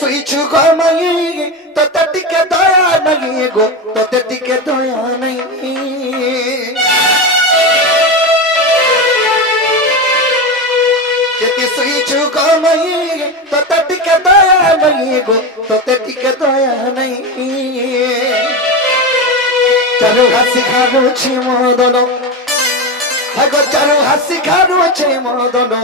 सुईछु गमाई तोते टिके दया नहीं गो तोते टिके दया नहीं सुईछु गमाई तोते टिके दया नहीं गो तोते टिके दया नहीं चारू हासी खानु छी मदन हागो चारू हासी खानु छी मदन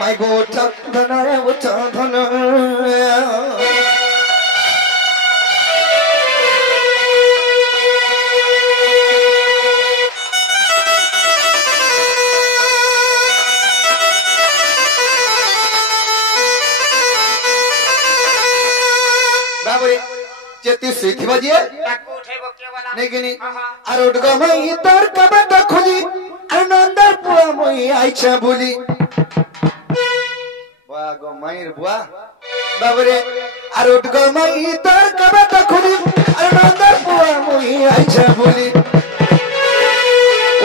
माय गोठ धन रे उठ धन चेती सीधी बजिए ताको उठेबो के वाला नहीं कि नहीं आर उठ गई तोर कबट खुली आनंदर बुआ मोई आइछा बोली बुआ गो माइर बुआ बाबरे आर उठ गई तोर कबट खुली आनंदर बुआ मोई आइछा बोली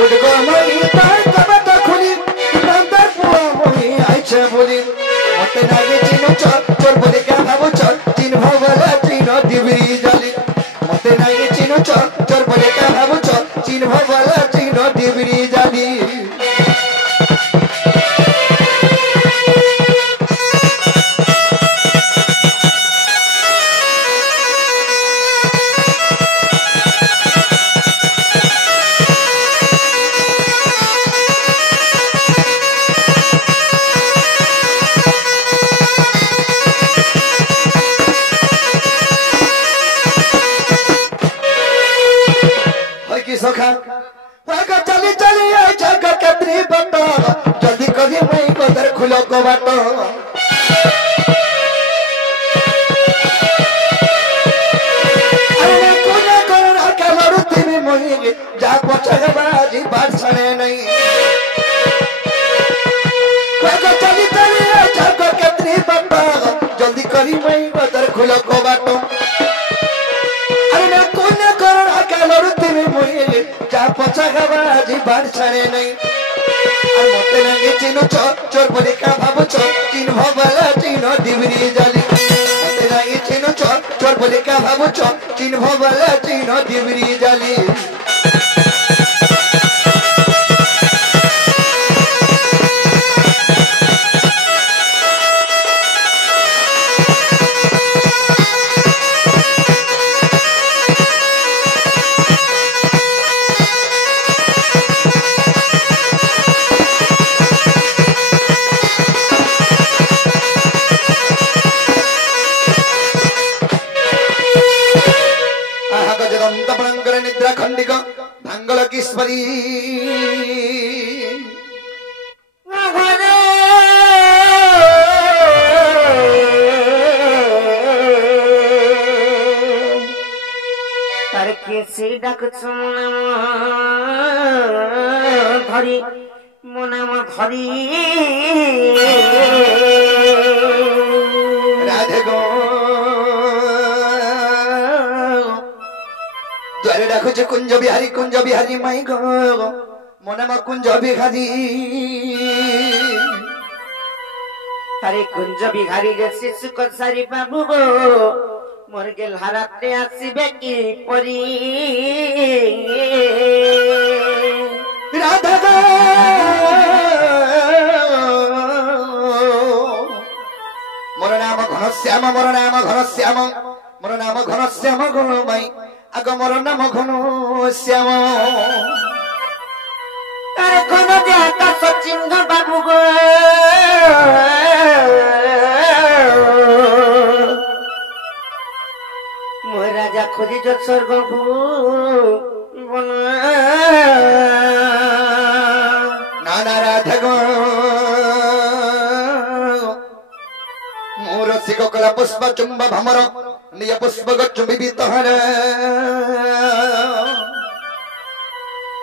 उठ गई तोर कबट खुली आनंदर बुआ मोई आइछा बोली मते नागे चिनो चोर चोर बोले क्या भाबो चोर चिन भवला चिनो दिबरी जाली मते नागे चिनो चोर चोर बोले क्या भाबो चोर चिन भवला चिनो दिबरी जाली सखा वागा चली चली आई जग कतरी बतो जल्दी करी मई गोदर खुलो को बातो अरे कोने कोना के लड़ती में मोही जा पछा बाजी बात सने नहीं वागा चली चली आई जग कतरी बतो जल्दी करी मई गोदर खुलो को बातो पचा गवाजी बाढ़ छाने नहीं और मोते लगे चिनो चोर चोर बोले क्या भाबो चोर चिन भवला चिनो दिबरी जाली मोते लगे चिनो चोर चोर बोले क्या भाबो चोर चिन भवला चिनो दिबरी जाली निद्रा खंडिक भांगल किस्मरी तार केसी डाक धरी मोनाम धरी राधे गो द्वारे डाकुछ कुंज बिहारी माई गो मोनाम कुंज बिहारी अरे कुंज बिहारी रे शिशु कसारी बाबू गो मोर गेल हाराते आसीबे की परी राधा गो मोर नाम घनश्याम गो माई आग मोर नाम घनश्याम अरे घन देहता सचिन बाबू गो मोर राजा खोजी जो स्वर्ग को नाना राधा गो मोर शिकला पुष्प चुंब भमर निय पुष्प गुबित हर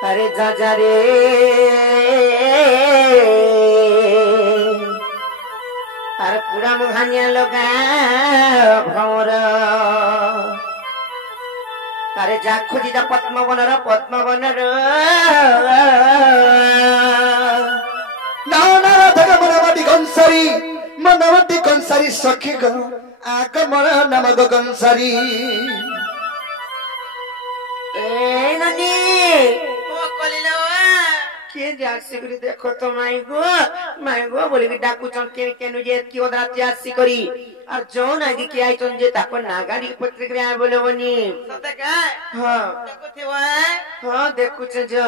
अरे जा रे अरे पूरा मुहानिया लगा भमर अरे जा खोजी जा पद्म बनर नाना राधा गो मनवती कंसारी सखी गो আগমন নাম গগন সারি এ ননি ও কলিলো কে যাচ্ছে করে দেখো তো মাই গো বলি কি ডাকুচন কেন যে কি ওদাতে আসি করি আর যখন আগে কি আইতন যে তারপর নাগারি পত্রিকা বলে বনি সতে কা হ্যাঁ দেখুছি হ্যাঁ দেখুছে যে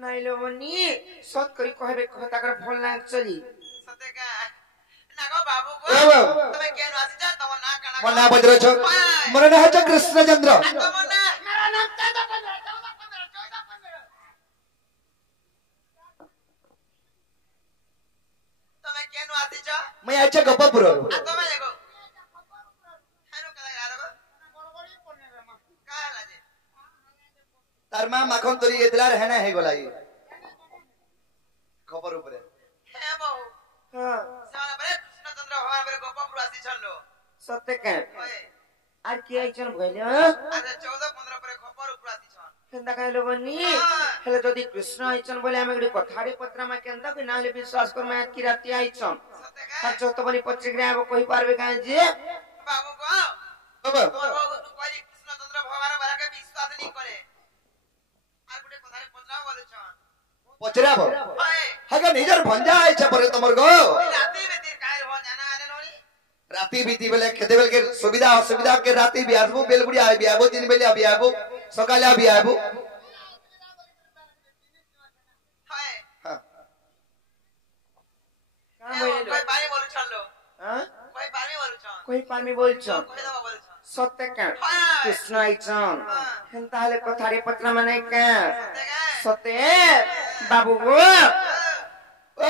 নাইলো বনি সত করি কহবে কথা করে ফল না চলি মনা বদ্রছ মোর না হচ্ছে কৃষ্ণচন্দ্র मैं अच्छा गप्पापुर तार मां माखन तोरी एतला रहना है गोलाई खबर ऊपर है बहु हां साला बरे कृष्णचंद्र भगवान बरे गप्पापुर आसी छलो सत्य के আর কি আইছন কইলে আরে 14 15 পরে খবর উপর আছি ছন কেনদা কইলো বনি হেলে যদি কৃষ্ণ আইছন বলে আমি গডি কথাড়ি পত্রা মা কেনদা কই নালে বিশ্বাস কর মা কি রাতি আইছন আর যত বনি পত্রিকা আব কই পারবে কাই যে বাবু গো বাবা তু কইলি কৃষ্ণচন্দ্র ভগবান বারাকে বিশ্বাস নি করে আর গডি কথাড়ি পত্রা বলেছন পচরাব হাগা নিজর ভঞ্জা আইছা পরে তোমার গো রাতি বেতির কাই ভঞ্জা না আনে ননি राती बीती बेले खेते बेल के सुविधा असुविधा के राती भी आबू बेलबुड़ी आ भी आबू दिन बेले आ भी आबू सकाले आ भी आबू हाय हां कोई पानी बोलु छलो हां कोई पानी बोलु छ कोई दवा बोलु छ सत्य का कृष्ण आइछन हेनता हले कथारी पत्र माने का सत्य बाबू गो ओ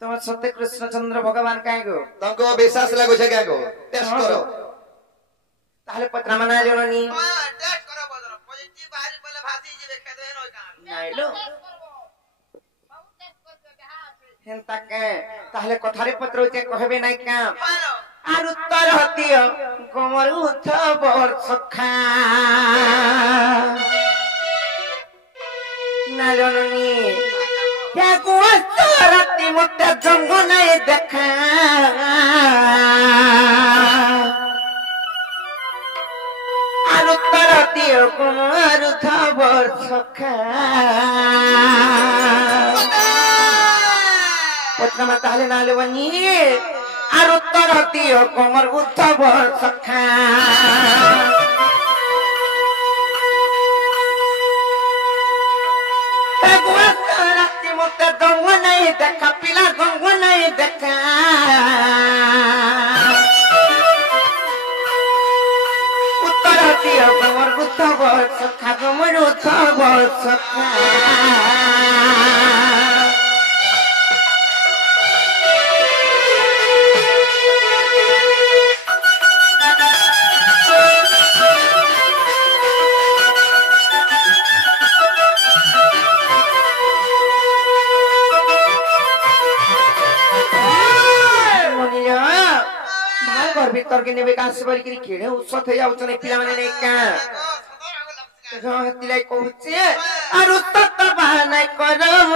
তোমার সত্যি কৃষ্ণচন্দ্র ভগবান কাই গো तुमको विश्वास लागो छे क्या गो टेस्ट करो তাহলে পত্র মানাইলো নি টেস্ট করো বদর পজিটিভ বাহারি বলে ভাসি যে খেদে নই কান নাইলো হেনতা কে তাহলে কথারে পত্র হইতে কহবে নাই কা আর উত্তর হতিও গোমর উঠবর সখা নাইলো নি রাতি মোটা জঙ্গনায় দেখা আর তারাতিও কুমার ধবর সখা পত্রমা তাহলে নালে বনি আর তারাতিও কুমার উদ্ধবর সখা গঙ্গনাই দেখা পিলা গঙ্গনাই দেখা উত্তর দিয়ে গমর উদ্ধবর সখা গমর উদ্ধবর সখা ভিতর কে নেবে কাছে বলি কি কেড়ে উৎসত হয়ে যাউছ না পিলা মানে নাই কা হতিলাই কହୁছে আর উত্তর তো বাহানাই করব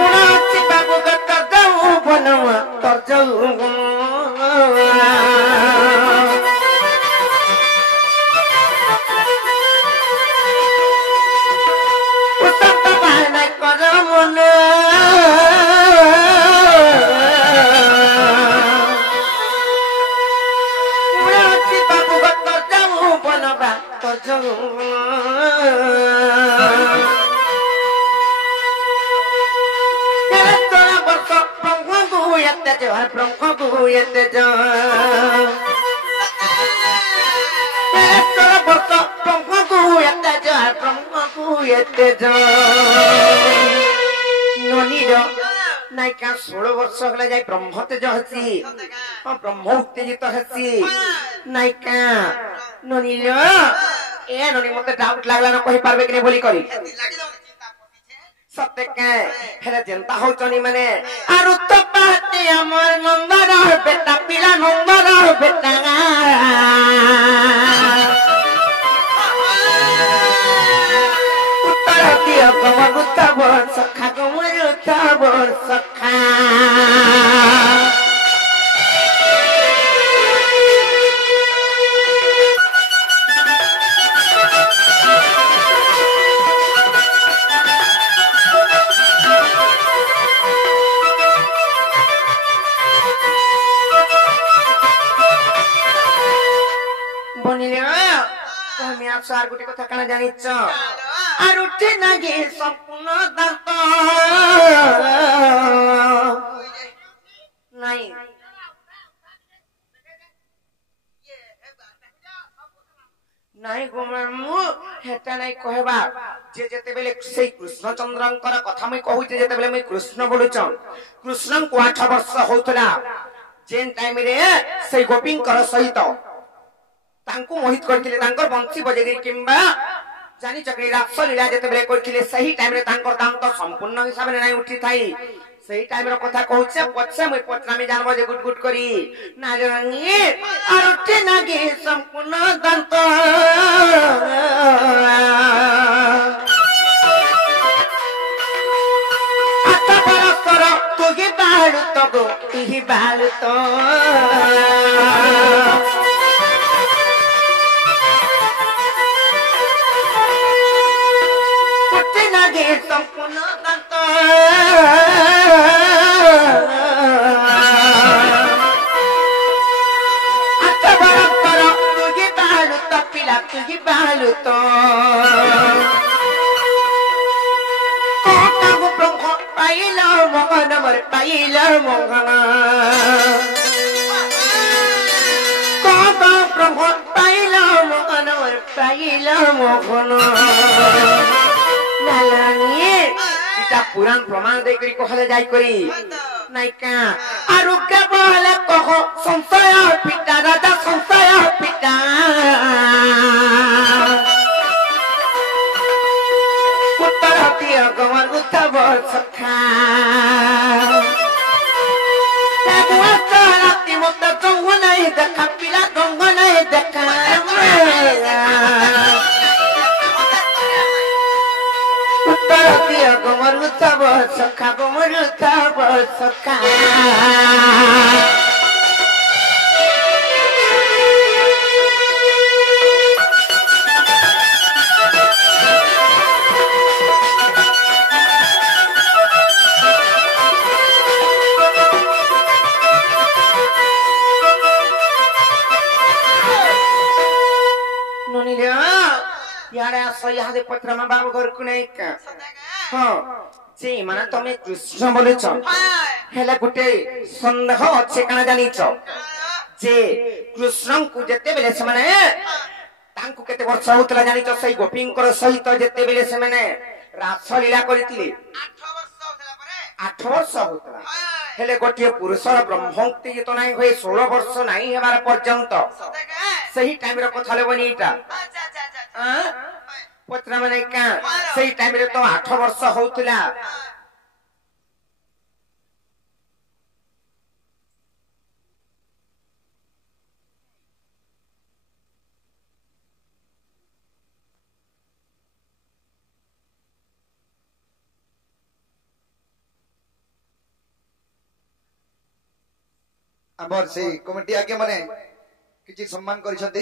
উনাছি বাবু গত যাও বনমা তোর যাও ନାଇଁ କା 16 ବର୍ଷ ହେଲା ଯାଇ ବ୍ରହ୍ମ ତେଜ ହେସି ହଁ ବ୍ରହ୍ମ ଉତ୍ତେଜିତ ହେସି ନାଇଁ କା ନନିଲ ଏ ନନି ମତେ ଡାଉଟ ଲାଗଲା न କହି ପାରବେ कि बोली करी सत्य के हेले जनता होचनी माने आरु तो पाते हमर नंबर बेटा पिला नंबर बेटा उत्तर दियो गमगुता बर सखा गमरुता बर सखा सार गुटी कथा काना जानिच आर उठे नागे संपूर्ण दांत नाही नाही गोमामु हेता नाही कहबा जे जेते बेले से कृष्णचंद्रंकर कथा मैं कहूचे जेते बेले मैं कृष्ण बोलुच कृष्ण को 8 वर्ष होतला जेन टाइम रे से गोपिंकर सहित तांको मोहित करथिले तांकर बंसी बजेगिरी किंबा जानी चकरी राक्ष लीला जेते बेले करथिले सही टाइम रे तांकर दांत संपूर्ण हिसाब रे नाही उठी थाई सही टाइम रे कथा कहूचे पछे मैं पत्रा में जानबो जे गुट गुट करी ना रंगी और उठे नागे संपूर्ण दांत आता परस्पर तुगी बालु तगो तुही बालु तो संपूर्ण दांत आता बरकर तुगी बालु तो पिला तुगी बालु तो कोकागु ब्रह्म पाइल मोहन मर पाइल मोहन कोका ब्रह्म पाइल मोहन मर पाइल मोहन इटा पुराण प्रमाण दे करी कहले जाई करी नाइका आरु केवल कह संशय पिता राजा संशय पिता उत्तर दियो गमन उठब सखा तागुआ राती मत जंग नहीं देखा पिला गंग नहीं देखा गमरुता सखा गमरुता सखा नोनिले यारे आसो यादे पत्रमा बाबू घर को नहीं का हाँ जे माने तमे कृष्ण बोलेछ हेला गुटे संदेह अच्छे काना जानिछ जे कृष्ण को जते बेले से माने तांको केते वर्ष होतला जानिछ सही गोपींकर सहित जते बेले से माने रास लीला करितिले 8 वर्ष होतला हेले गोटे पुरुषर ब्रह्मोक्ति जे तो नाही होय 16 वर्ष नाही हेबार पर्यंत सही टाइम रो कथा लेबनी इटा पत्रा माने का सही टाइम रे तो 8 वर्ष होतला आमर से कमिटी आगे माने किछि सम्मान करिसंती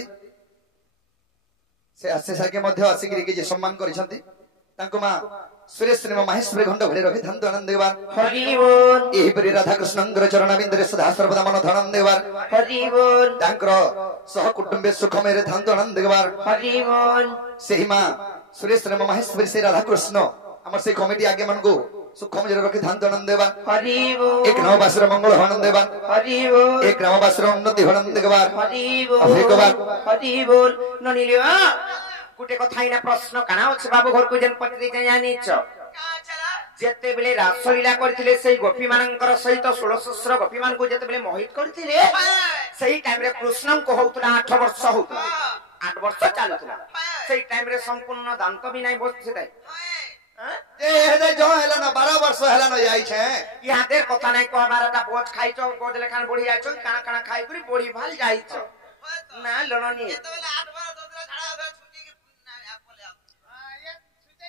से आशेष आगे मध्य आसिक किछि सम्मान करिसंती तांको मा सुरेश श्री महेश्वरी घंट घरे रखि धन आनंद देवार हरि बोल एही परि राधा कृष्णंकर चरण बिंदरे सदा सर्वदा मन धन देवार हरि बोल तांकर सह कुटुंबे सुखमय रे धन आनंद देवार हरि बोल सेही मा सुरेश श्री महेश्वरी से राधा कृष्ण हमर से कमिटी आगे मन को सुखम जरे रखि धान आनंद देवा हरि बोल एक नवबासर मंगल आनंद देवा हरि बोल एक नवबासर उन्नति आनंद देवा हरि बोल हरि बोल ननिलियो गुटे कथा इना प्रश्न काना अछि बाबू घर को जन पत्रि जानिछ जेते बेले रासलीला करथिले सेई गोपी मानकर सहित 16 गोपी मान को जेते बेले मोहित करथिले सेई टाइम रे कृष्ण को होतला 8 वर्ष होतला 8 वर्ष चालुतला सेई टाइम रे संपूर्ण दांत भी नाही बसथिले जे हेदे जो हेला ना 12 वर्ष हेला न जाई छे यहाँ देर कथा नाही को हमाराटा बोझ खाइछो बोझ लेखान बढी आइछो काना काना खाइ करी बढी भाल जाइछो ना लणनी ये तो बोले 8 बार दूसरा झड़ा हो छुटी के आप बोले ये छुटे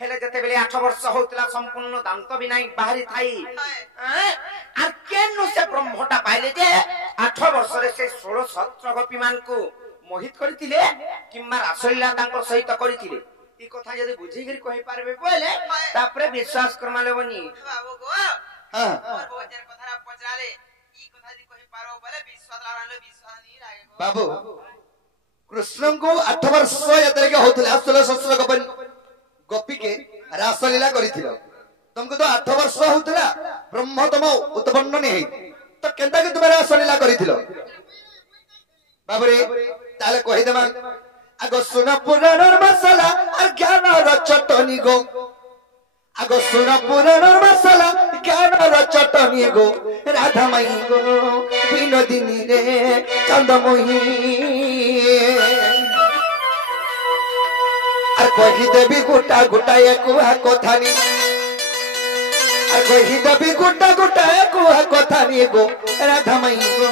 हेले जते बेले 8 वर्ष होतला संपूर्ण दांत भी नाही बाहरी थाई आ केनु से ब्रह्मटा पाइले जे 8 वर्ष रे से 16 17 गोपी मान को मोहित करथिले किम्मा रासलीला तांकर सहित करथिले ई कथा यदि बुझी गिर कहि पारबे बोले तापरे विश्वास करमाले बनी बाबू को हां और बहुत जन कथा पचराले ई कथा जी कहि पारो बोले विश्वास लाराले विश्वास नहीं लागे को बाबू कृष्ण को 8 वर्ष यात्रा के होतले 16 गोपी के रासलीला करिथिलो तुमको तो 8 वर्ष होतला ब्रह्म तम उत्पन्न नहीं तो केंता के तुम्हारा रासलीला करिथिलो बाबू रे ताले कहि देमा आगो सुना पुराणर मसाला और ज्ञान चटनी गो आगो सुना पुराणर मसाला ज्ञान चटनी गो राधा माई गो विनोदिनी रे चंदमोही और कही देवी गोटा गोटा कुहा कथानी और कही देवी गोटा गोटा कुहा कथानी गो राधा माई गो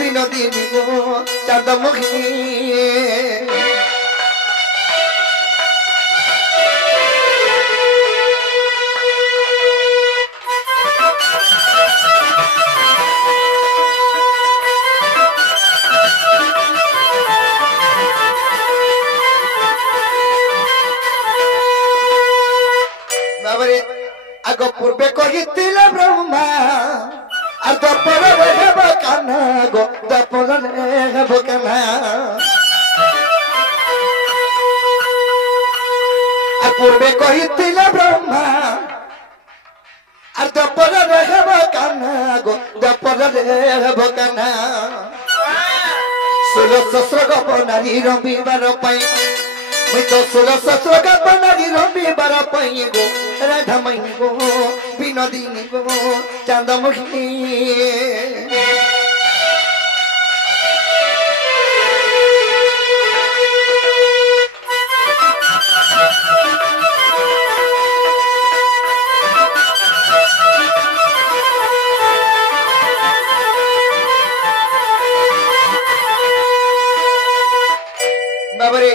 विनोदिनी गो चंदमोही आगो पूर्वे कहिथिले ब्रह्मा और दपर हेब कान्हा गो दपर हेब कान्हा और पूर्वे कहिथिले ब्रह्मा और दपर हेब कान्हा गो दपर हेब कान्हा 16 गप नारी रविवार पाई मैं तो 16 गप नारी रविवार पाई गो राधा माई गो विनोदिनी गो चंदमुखी बाबरे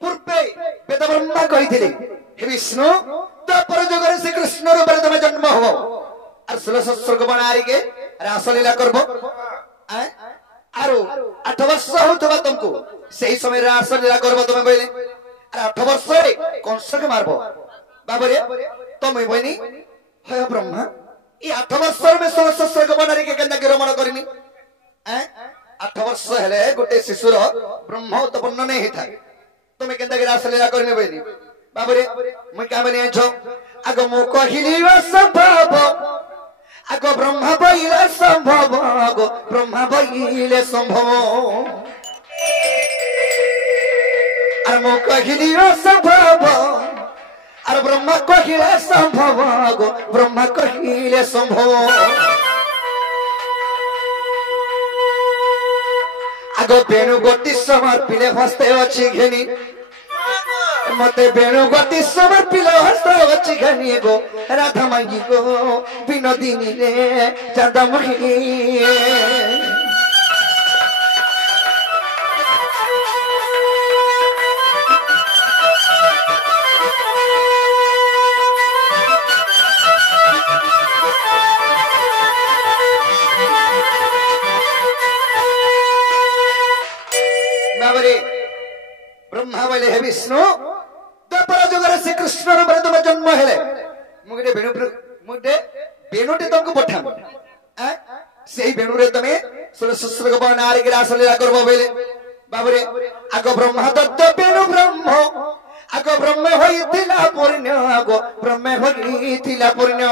पूर्वे वेद ब्रह्मा कहिथिले हे विष्णु तापर जगरे श्री कृष्ण रूप रे तुम जन्म हो और 16 स्वर्ग बनारी के रासलीला करबो आरो 8 वर्ष होतबा तुमको सही समय रासलीला करबो तुम बोले और 8 वर्ष रे कंस के मारबो बाबरे तुम बोइनी हे ब्रह्मा ई 8 वर्ष में 16 स्वर्ग बनारी के केंदा के रमण करमी 8 वर्ष हेले गोटे शिशुर ब्रह्म उत्पन्न नहीं था तुम्हें केंदा के रासलीला करमे बोइनी बाबरे मैं क्या बने छो आगो मु कहिली संभव आगो ब्रह्मा बइले संभव आगो ब्रह्मा बइले संभव और मु कहिली संभव और ब्रह्मा कहिले संभव आगो ब्रह्मा कहिले संभव आगो बेणु गोटी समर्पिले हस्ते अछि घेनी मते बेणु गति समर्पिलो हस्त अच्छी घनी गो राधा माई गो विनोदिनी रे चंदमुखी ब्रह्मा बोले हे विष्णु तापर जगरे श्री कृष्ण रूप रे तुम जन्म हेले मुगडे बेणुटे तुमको पठाम सेही बेणु रे तमे 16 गप नारी के रासलीला करबो बेले बाबरे आगो ब्रह्मा दत्त बेणु ब्रह्म आगो ब्रह्म होइतिला पुण्य आगो ब्रह्म होइतिला पुण्य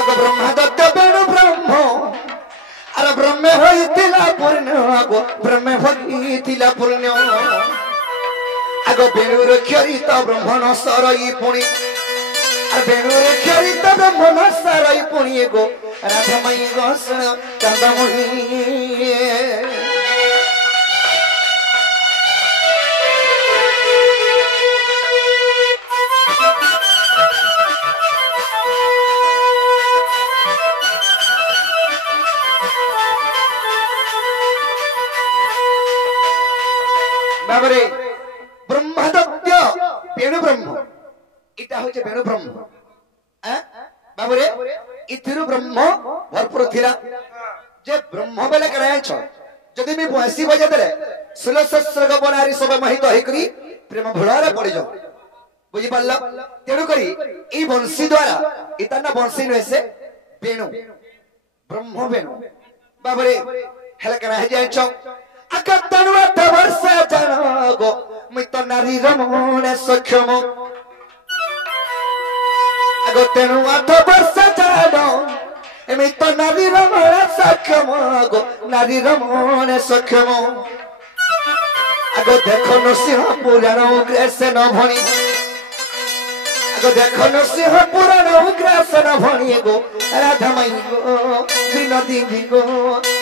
आगो ब्रह्मा दत्त बेणु ब्रह्म अरे ब्रह्म होइतिला पुण्य आगो ब्रह्म होइतिला पुण्य आगो बेणुर क्षरित ब्रह्मण सरई पुणी बेणुर क्षरित ब्रह्मण सरई पुणी गो राधमयी गोष्ण चंदमोही बाबरे ब्रह्मदत्त बेणु ब्रह्म इटा होचे बेणु ब्रह्म बाबरे इथिरु ब्रह्म भरपूर थिला जे ब्रह्म बेले कराय छ जदी मी बंसी बजे देले 16 बनारी सब महित हेकरी प्रेम भुलारे पड़ी जाओ बुझी पारला तेणु करी ई बंसी द्वारा इतना बंसी न से बेणु ब्रह्म बेणु बाबरे हेले कराय जाय छ अकतनवत वर्ष जनागो मित नारी रमणे सक्षम अगो तेनुवत वर्ष जानो मित नारी रमणे सक्षम गो नारी रमणे सक्षम अगो देखो नरसिंह पुराण उग्रेस न भणी अगो देखो नरसिंह पुराण उग्रेस न भणी गो राधामयी गो विनोदी गो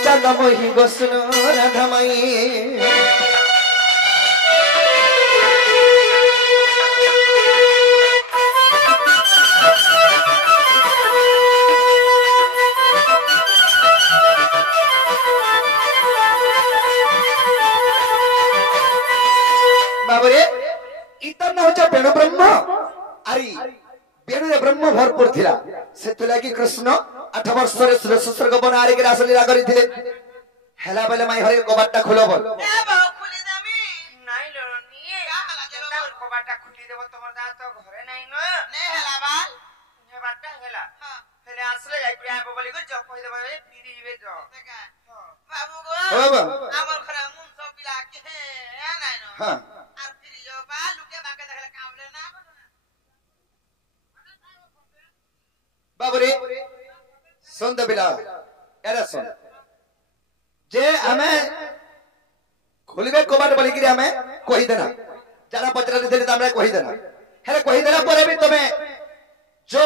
चंदमोही गो सुनो राधामयी बाबरे इतना होचा बेणु ब्रह्म आरी बेणु ब्रह्म भरपूर थिला सेतु लागी कृष्ण 8 वर्ष रे 16 बनारी के रासलीला करी थिले हेला बेले माई हरे कबाटा खोलो बोल ए बाऊ खुली देमी নাই লরনি का हला चलो কেমন কবাটা খুলি দেব তোমার দা তো ঘরে নাই ন ने हला बाल হে বাটা হেলা हां হেলে আসলে যাই প্রিয়া বলি কই জপ কই দেব এ পিরি দিবে জ देखा बाबू गो हो बा আমার ঘরে মুন সব পিলা के है নাই न हां আর ফিরি যাও বা লুকে বাকে দেখলে কামলে না बाबरे सुन दे बिला एरा सुन जे हमें खोलिबे कबाट बोली कि हमें कहि देना जाना पचरा देले त हमरा कहि देना हेले कहि देला परे भी तमे जो